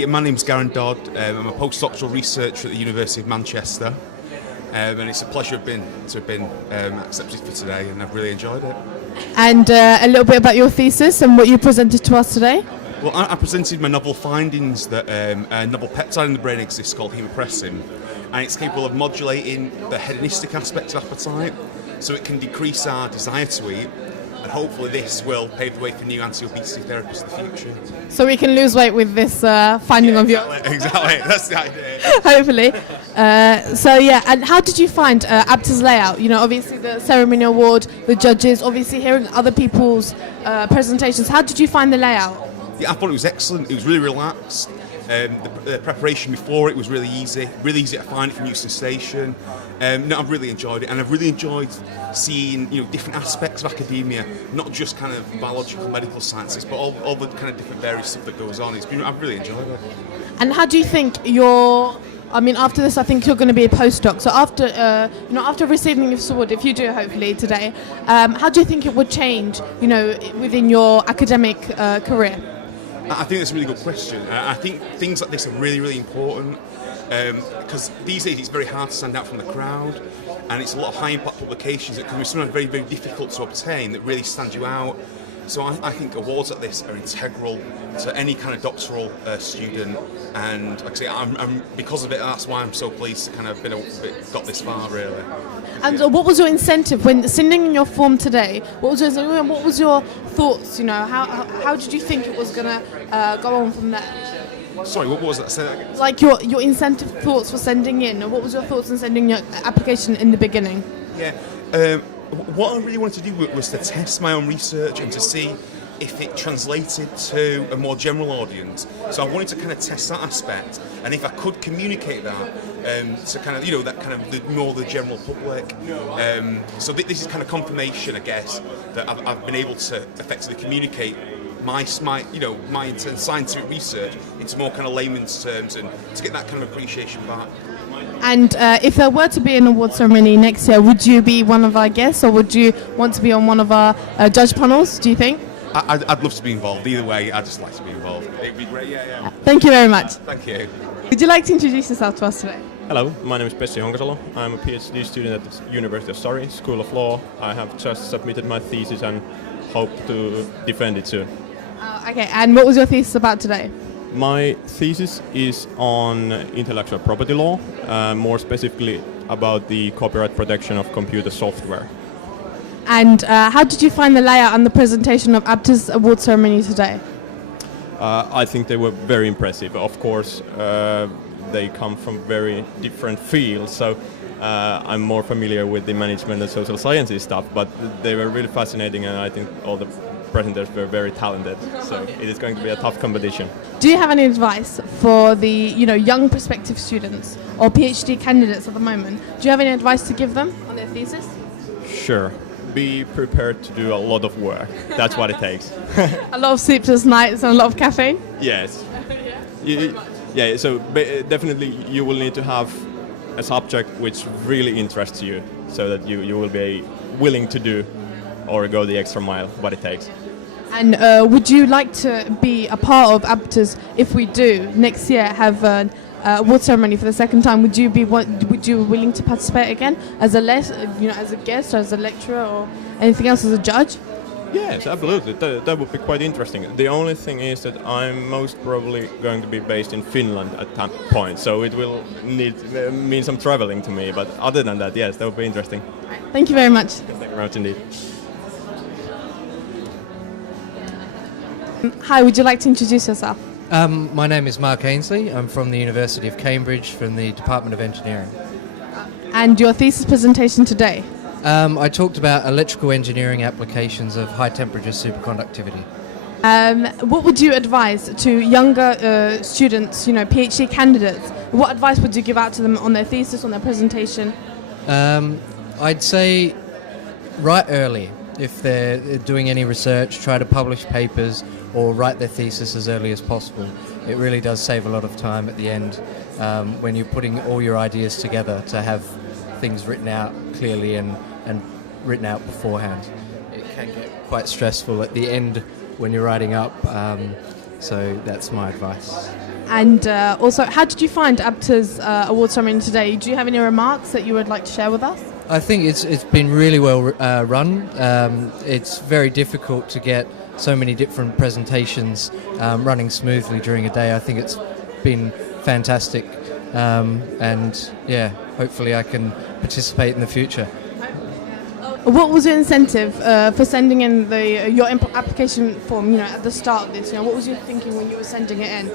Yeah, my name's Garen Dodd. I'm a postdoctoral researcher at the University of Manchester, and it's a pleasure to have been accepted for today, and I've really enjoyed it. And a little bit about your thesis and what you presented to us today. Well, I presented my novel findings that a novel peptide in the brain exists called hemipressin, and it's capable of modulating the hedonistic aspect of appetite, so it can decrease our desire to eat. And hopefully this will pave the way for new anti-obesity therapies in the future. So we can lose weight with this finding of yours. Exactly, that's the idea. Hopefully. And how did you find ABTA's layout? You know, obviously the ceremony award, the judges, obviously hearing other people's presentations. How did you find the layout? Yeah, I thought it was excellent. It was really relaxed. The preparation before it was really easy to find from Euston Station. I've really enjoyed it, and I've really enjoyed seeing different aspects of academia, not just kind of biological, medical sciences, but all the kind of different various stuff that goes on. I've really enjoyed it. And how do you think after this, I think you're going to be a postdoc. So after receiving this award, if you do hopefully today, how do you think it would change, within your academic career? I think that's a really good question. I think things like this are really, really important because these days it's very hard to stand out from the crowd, and it's a lot of high-impact publications that can be sometimes very, very difficult to obtain that really stand you out. So I think awards like this are integral to any kind of doctoral student, and like I say, I'm because of it, that's why I'm so pleased to kind of got this far, really. And what was your incentive when sending in your form today? What was your thoughts? How did you think it was going to go on from there? Sorry, what was that? Say that again. Like your incentive thoughts for sending in, or what was your thoughts in sending your application in the beginning? Yeah. What I really wanted to do was to test my own research and to see if it translated to a more general audience. So I wanted to kind of test that aspect, and if I could communicate that to kind of that kind of the general public. So this is kind of confirmation, I guess, that I've been able to effectively communicate my scientific research into more kind of layman's terms, and to get that kind of appreciation back. And if there were to be an award ceremony next year, would you be one of our guests, or would you want to be on one of our judge panels, do you think? I'd love to be involved. Either way, I'd just like to be involved. It'd be great, yeah. Thank you very much. Thank you. Would you like to introduce yourself to us today? Hello, my name is Pessi Honkasalo. I'm a PhD student at the University of Surrey School of Law. I have just submitted my thesis and hope to defend it soon. Okay, and what was your thesis about today? My thesis is on intellectual property law, more specifically about the copyright protection of computer software. And how did you find the layout and the presentation of ABTA's award ceremony today? I think they were very impressive. Of course, they come from very different fields, so I'm more familiar with the management and social sciences stuff, but they were really fascinating, and I think all the presenters were very talented, so it is going to be a tough competition. Do you have any advice for the young prospective students or PhD candidates at the moment? Do you have any advice to give them on their thesis? Sure. Be prepared to do a lot of work. That's what it takes. A lot of sleepless nights and a lot of caffeine? Yes. So definitely you will need to have a subject which really interests you, so that you will be willing to do or go the extra mile, what it takes. And would you like to be a part of ABTA's, if we do next year have an award ceremony for the second time? Would you be willing to participate again as a guest or as a lecturer or anything else, as a judge? Yes, absolutely. That would be quite interesting. The only thing is that I'm most probably going to be based in Finland at that point, so it will mean some traveling to me. But other than that, yes, that would be interesting. Thank you very much. Thank you very much indeed. Hi, would you like to introduce yourself? My name is Mark Ainsley. I'm from the University of Cambridge, from the Department of Engineering. And your thesis presentation today? I talked about electrical engineering applications of high-temperature superconductivity. What would you advise to younger students, PhD candidates? What advice would you give out to them on their thesis, on their presentation? I'd say write early. If they're doing any research, try to publish papers or write their thesis as early as possible. It really does save a lot of time at the end when you're putting all your ideas together, to have things written out clearly and written out beforehand. It can get quite stressful at the end when you're writing up, so that's my advice. And also, how did you find ABTA's award ceremony today? Do you have any remarks that you would like to share with us? I think it's been really well run. It's very difficult to get so many different presentations running smoothly during a day. I think it's been fantastic, and yeah, hopefully I can participate in the future. What was your incentive for sending in your application form? You know, at the start of this, you know, what was your thinking when you were sending it in?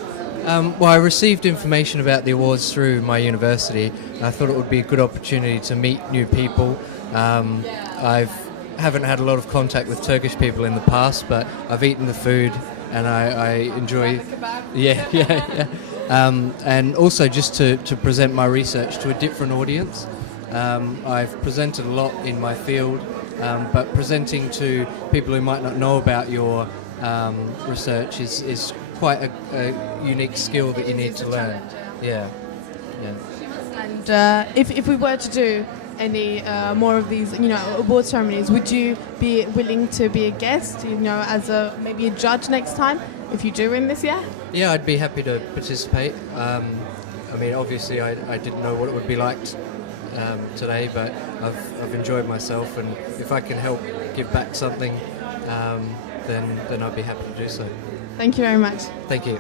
Well, I received information about the awards through my university. I thought it would be a good opportunity to meet new people. I haven't had a lot of contact with Turkish people in the past, but I've eaten the food and I enjoy. Yeah. And also just to present my research to a different audience. I've presented a lot in my field, but presenting to people who might not know about your research is quite a unique skill that you need to learn. Yeah. And if we were to do any more of these, you know, award ceremonies, would you be willing to be a guest, you know, as maybe a judge next time if you do win this year? Yeah, I'd be happy to participate. I mean, obviously, I didn't know what it would be like today, but I've enjoyed myself, and if I can help give back something, then I'd be happy to do so. Thank you very much. Thank you.